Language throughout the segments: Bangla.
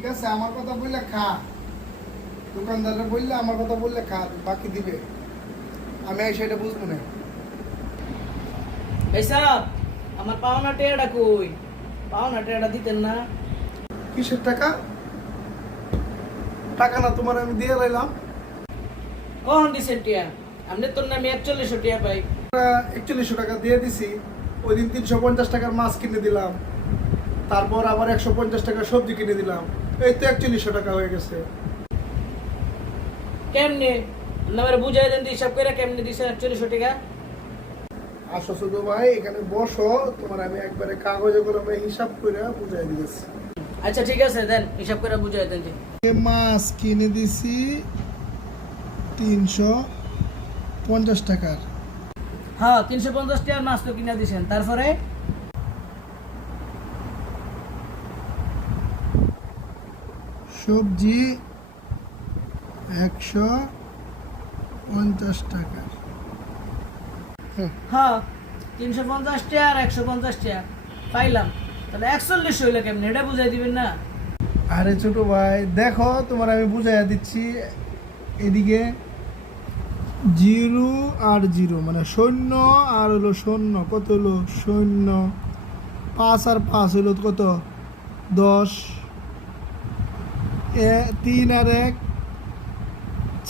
ঠিক আছে, আমার কথা বললে খা, দোকানদারে বললে আমার কথা বললে খা, বাকি দিবে। আমি সেটা বুঝবো না। এইসব আমার পাওনা টেয়াটা কই? পাওনা টেয়াটা দিতেন না? কিসের টাকা? টাকা না তোমার আমি দিয়ে রাইলাম। কখন দিছেন টিয়া? আপনি তোর নামে 4100 টিয়া পাই। 4100 টাকা দিয়ে দিছি। ওই দিন 350 টাকার মাছ কিনে দিলাম, তারপর আবার 150 টাকার সবজি কিনে দিলাম, এই তো 4100 টাকা হয়ে গেছে। কেমনে আমার বুঝাই দেন তো হিসাব করে, কেমনে দিছেন 4100 টাকা? আসো শুধু ভাই, এখানে বসো, তোমার আমি একবারে কাগজে কলমে হিসাব করে বুঝাই দিয়েছি। আচ্ছা ঠিক আছে, দেন হিসাব করে বুঝাই দেন। মাছ কিনে দিছি 350 টাকার। হ্যাঁ 350 টাকার মাছ তো কিনা দিছেন, তারপরে সবজি 150 টাকার। হ্যাঁ 350 টাকা আর 150 টাকা পাইলাম, তাহলে 41 হইলো কেমনে এটা বুঝাই দিবেন না? আরে ছোট ভাই দেখো, তোমার আমি বুঝাইয়া দিচ্ছি। এদিকে 0 আর 0 মানে শূন্য, আর হলো শূন্য, কত হলো শূন্য, 5 আর 5 হলো কত 10, 3 আর 1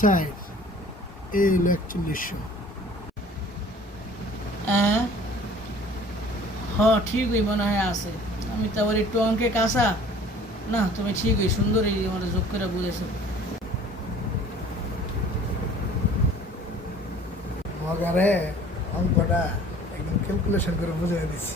4, এই হলো 4100। হ্যাঁ হ্যাঁ ঠিকই মনে হয় আছে, আমি তো আবার একটু অঙ্কে কাঁচা না। তুমি ঠিকই সুন্দর এই আমার যোগ করে বুঝেছো। মগারে অঙ্কটা একদম ক্যালকুলেশন করে বুঝাই দিচ্ছি।